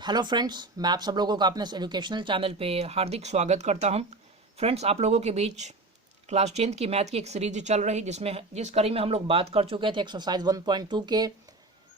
Hello friends, मैं आप सब लोगों का अपने एजुकेशनल चैनल पे हार्दिक स्वागत करता हूं। फ्रेंड्स, आप लोगों के बीच क्लास 10th की मैथ की एक सीरीज चल रही जिस कड़ी में हम लोग बात कर चुके थे एक्सरसाइज 1.2 के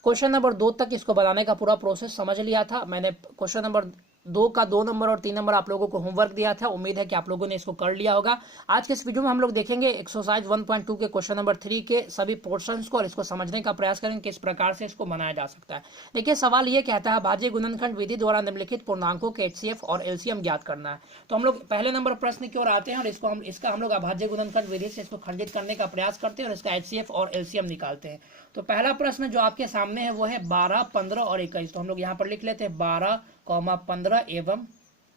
क्वेश्चन नंबर 2 तक। इसको बनाने का पूरा प्रोसेस समझ लिया था। मैंने क्वेश्चन नंबर 2 का 2 नंबर और 3 नंबर आप लोगों को होमवर्क दिया था। उम्मीद है कि आप लोगों ने इसको कर लिया होगा। आज के इस वीडियो में हम लोग देखेंगे एक्सरसाइज 1.2 के क्वेश्चन नंबर 3 के सभी पोर्शंस को और इसको समझने का प्रयास करेंगे किस प्रकार से इसको बनाया जा सकता है। देखिए, सवाल ये कहता है भाज्य गुणनखंड विधि द्वारा निम्नलिखित पूर्णांकों के एचसीएफ और एलसीएम ज्ञात करना है। तो हम लोग पहले नंबर प्रश्न की ओर आते हैं और इसका हम लोग अभाज्य गुणनखंड विधि से इसको खंडित करने का प्रयास करते हैं और इसका एचसीएफ और एलसीएम निकालते हैं। तो पहला प्रश्न जो आपके सामने है वो है 12, 15 और 21। तो हम लोग यहाँ पर लिख लेते हैं 12, 15 एवं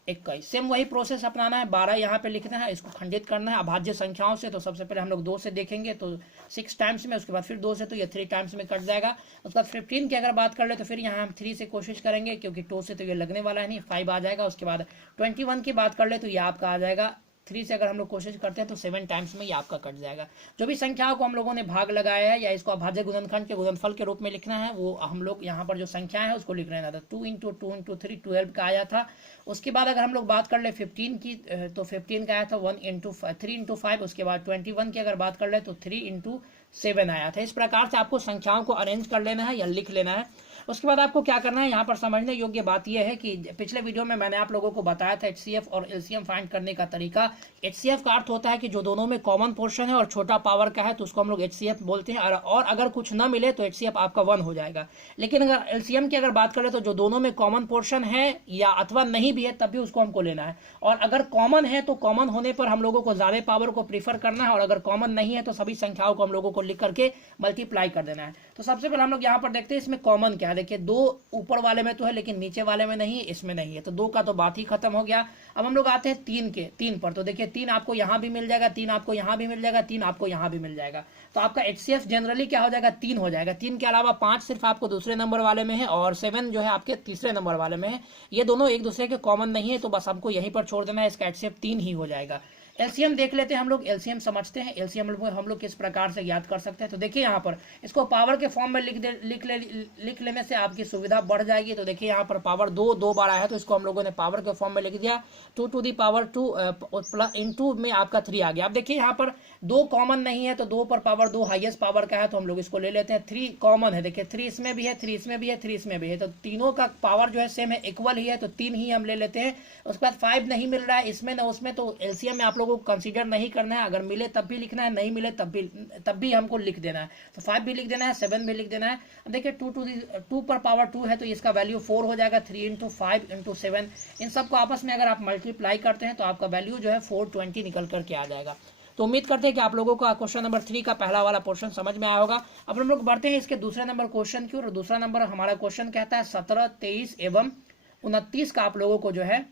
21। सेम वही प्रोसेस अपनाना है। 12 यहाँ पे लिखना है, इसको खंडित करना है अभाज्य संख्याओं से। तो सबसे पहले हम लोग 2 से देखेंगे तो 6 टाइम्स में, उसके बाद फिर 2 से तो ये 3 टाइम्स में कट जाएगा। उसके बाद 15 की अगर बात कर ले तो फिर यहाँ हम 3 से कोशिश करेंगे क्योंकि 2 से तो ये लगने वाला है नहीं, 5 आ जाएगा। उसके बाद 21 की बात कर ले तो ये आपका आ जाएगा 3 से अगर हम लोग कोशिश करते हैं तो 7 टाइम्स में ये आपका कट जाएगा। जो भी संख्याओं को हम लोगों ने भाग लगाया है या इसको अभाज्य गुणनखंड के गुणनफल के रूप में लिखना है, वो हम लोग यहाँ पर जो संख्याएं है उसको लिख रहे हैं। 2 इंटू 2 इंटू 3 12 का आया था। उसके बाद अगर हम लोग बात कर ले 15 की तो 15 का आया था 3 इंटू 5। उसके बाद 21 की अगर बात कर ले तो 3 इंटू 7 आया था। इस प्रकार से आपको संख्याओं को अरेंज कर लेना है या लिख लेना है। उसके बाद आपको क्या करना है, यहाँ पर समझने योग्य बात यह है कि पिछले वीडियो में मैंने आप लोगों को बताया था एचसीएफ और एलसीएम फाइंड करने का तरीका। एचसीएफ का अर्थ होता है कि जो दोनों में कॉमन पोर्शन है और छोटा पावर का है तो उसको हम लोग एचसीएफ बोलते हैं, और अगर कुछ ना मिले तो एचसीएफ आपका 1 हो जाएगा। लेकिन अगर एलसीएम की अगर बात करें तो जो दोनों में कॉमन पोर्शन है या अथवा नहीं भी है तब भी उसको हमको लेना है। और अगर कॉमन है तो कॉमन होने पर हम लोगों को ज्यादा पावर को प्रीफर करना है, और अगर कॉमन नहीं है तो सभी संख्याओं को हम लोगों को लिख करके मल्टीप्लाई कर देना है। तो सबसे पहले हम लोग यहाँ पर देखते हैं इसमें कॉमन क्या है। देखिए, 2 ऊपर वाले में तो है लेकिन नीचे वाले में नहीं है, इसमें नहीं है, तो 2 का तो बात ही खत्म हो गया। अब हम लोग आते हैं 3 पर। तो देखिए 3 आपको यहां भी मिल जाएगा, 3 आपको यहां भी मिल जाएगा, 3 आपको यहां भी मिल जाएगा। तो आपका एचसीएफ जनरली क्या हो जाएगा, 3 हो जाएगा। 3 के अलावा 5 सिर्फ आपको दूसरे नंबर वाले में है और 7 जो है आपके तीसरे नंबर वाले में है। ये दोनों एक दूसरे के कॉमन नहीं है, तो बस आपको यहीं पर छोड़ देना है। इसका एचसीएफ 3 ही हो जाएगा। एलसीएम देख लेते हैं हम लोग, एलसीएम समझते हैं। एलसीएम हम लोग किस प्रकार से याद कर सकते हैं। तो देखिए यहाँ पर इसको पावर के फॉर्म में लिख लेने से आपकी सुविधा बढ़ जाएगी। तो देखिए यहाँ पर पावर 2 बार आया है तो इसको हम लोगों ने पावर के फॉर्म में लिख दिया। 2 to the power 2 plus into में आपका 3 आ गया। अब देखिए यहाँ पर 2 कॉमन नहीं है तो 2 पर पावर 2 हाईएस्ट पावर का है तो हम लोग इसको ले लेते हैं। 3 कॉमन है, देखिए 3 इसमें भी है, 3 इसमें भी है, 3 इसमें भी है, तो तीनों का पावर जो है सेम है, इक्वल ही है, तो 3 ही हम ले लेते हैं। उसके बाद 5 नहीं मिल रहा है इसमें ना उसमें, तो एलसीएम में आप लोगों को कंसीडर नहीं करना है। अगर मिले तब भी लिखना है, नहीं मिले तब भी हमको लिख देना है। तो 5 भी लिख देना है, 7 भी लिख देना है। अब देखिए 2 पर पावर 2 है तो इसका वैल्यू 4 हो जाएगा। 3 इंटू 5 इंटू 7, इन सबको आपस में अगर आप मल्टीप्लाई करते हैं तो आपका वैल्यू जो है 420 निकल करके आ जाएगा। तो उम्मीद करते हैं कि आप लोगों का क्वेश्चन नंबर 3 का पहला वाला पोर्शन समझ में आया होगा। अब हम लोग बढ़ते हैं इसके दूसरे नंबर क्वेश्चन की ओर। दूसरा नंबर हमारा क्वेश्चन कहता है 17, 23 एवं 29 का आप लोगों को जो है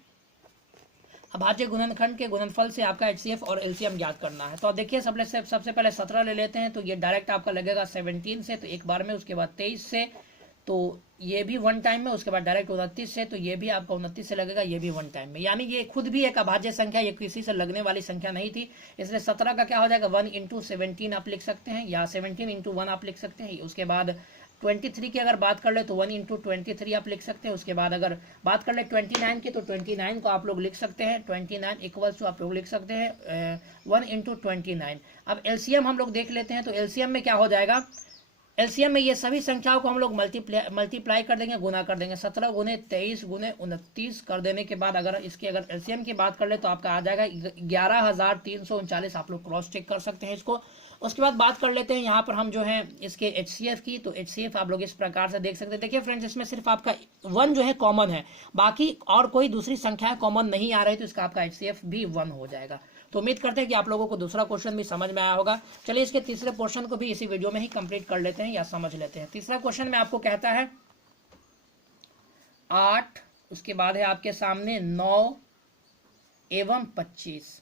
अभाज्य गुणनखंड के गुणनफल से आपका एचसीएफ और एलसीएम ज्ञात करना है। तो अब देखिए सबसे पहले 17 ले लेते हैं तो ये डायरेक्ट आपका लगेगा 17 से, तो एक बार में। उसके बाद 23 से, तो ये भी 1 टाइम में। उसके बाद डायरेक्ट 29 से, तो ये भी आपका 29 से लगेगा, ये भी 1 टाइम में। यानी ये खुद भी एक अभाज्य संख्या, ये किसी से लगने वाली संख्या नहीं थी, इसलिए 17 का क्या हो जाएगा 1 इंटू 17 आप लिख सकते हैं, या 17 इंटू 1 आप लिख सकते हैं। उसके बाद 23 की अगर बात कर ले तो 1 इंटू 23 आप लिख सकते हैं। उसके बाद अगर बात कर ले 29 की तो 29 को आप लोग लिख सकते हैं, 29 इक्वल्स टू आप लोग लिख सकते हैं 1 इंटू 29। अब एलसीएम हम लोग देख लेते हैं। तो एलसीएम में क्या हो जाएगा, एलसीएम में ये सभी संख्याओं को हम लोग मल्टीप्लाई कर देंगे, गुना कर देंगे। 17 गुने 23 गुने 29 कर देने के बाद अगर एलसीएम की बात कर ले तो आपका आ जाएगा 11,339। आप लोग क्रॉस चेक कर सकते हैं इसको। उसके बाद बात कर लेते हैं यहाँ पर हम जो है इसके एचसीएफ की। तो एचसीएफ आप लोग इस प्रकार से देख सकते हैं। देखिए फ्रेंड्स, इसमें सिर्फ आपका 1 जो है कॉमन है, बाकी और कोई दूसरी संख्या कॉमन नहीं आ रही, तो इसका आपका एचसीएफ भी 1 हो जाएगा। तो उम्मीद करते हैं कि आप लोगों को दूसरा क्वेश्चन भी समझ में आया होगा। चलिए इसके तीसरे पोर्शन को भी इसी वीडियो में ही कंप्लीट कर लेते हैं या समझ लेते हैं। तीसरा क्वेश्चन में आपको कहता है 8, उसके बाद है आपके सामने 9 एवं 25।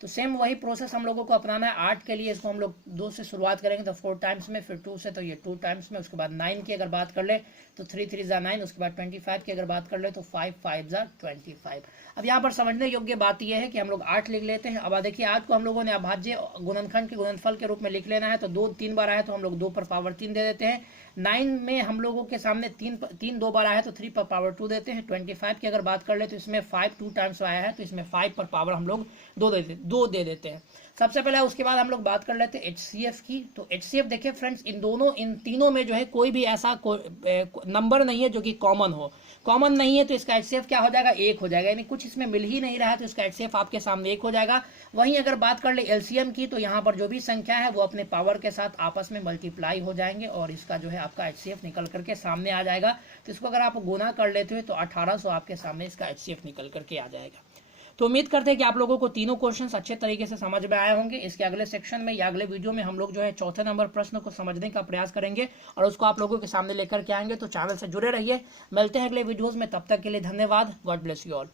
तो सेम वही प्रोसेस हम लोगों को अपनाना है। 8 के लिए इसको हम लोग 2 से शुरुआत करेंगे तो 4 टाइम्स में, फिर 2 से तो ये 2 टाइम्स में। उसके बाद 9 की अगर बात कर ले तो 3 3 जा 9। उसके बाद 25 की अगर बात कर ले तो 5 5 जा 25। अब यहाँ पर समझने योग्य बात यह है कि हम लोग 8 लिख लेते हैं। अब देखिए 8 को हम लोगों ने अभाज्य गुणनखंड के गुणनफल के रूप में लिख लेना है। तो 2 3 बार आया तो हम लोग 2 पर पावर 3 दे देते हैं। 9 में हम लोगों के सामने तीन दो बार आया है तो 3 पर पावर 2 देते हैं। 25 की अगर बात कर ले तो इसमें 5 2 टाइम्स आया है तो इसमें 5 पर पावर हम लोग 2 दे देते हैं सबसे पहले। उसके बाद हम लोग बात कर लेते हैं HCF की। तो HCF देखिए फ्रेंड्स, इन तीनों में जो है कोई भी ऐसा नंबर नहीं है जो कि कॉमन नहीं है, तो इसका HCF क्या हो जाएगा, 1 हो जाएगा। यानी कुछ इसमें मिल ही नहीं रहा है तो इसका HCF आपके सामने 1 हो जाएगा। वहीं अगर बात कर ले LCM की, तो यहाँ पर जो भी संख्या है वो अपने पावर के साथ आपस में मल्टीप्लाई हो जाएंगे और इसका जो है आपका HCF निकल करके सामने आ जाएगा। तो इसको अगर आप गुना कर लेते हो तो 1800 आपके सामने इसका HCF निकल करके आ जाएगा। तो उम्मीद करते हैं कि आप लोगों को तीनों क्वेश्चंस अच्छे तरीके से समझ में आए होंगे। इसके अगले सेक्शन में या अगले वीडियो में हम लोग जो है चौथे नंबर प्रश्न को समझने का प्रयास करेंगे और उसको आप लोगों के सामने लेकर के आएंगे। तो चैनल से जुड़े रहिए, मिलते हैं अगले वीडियोस में, तब तक के लिए धन्यवाद। God bless you all.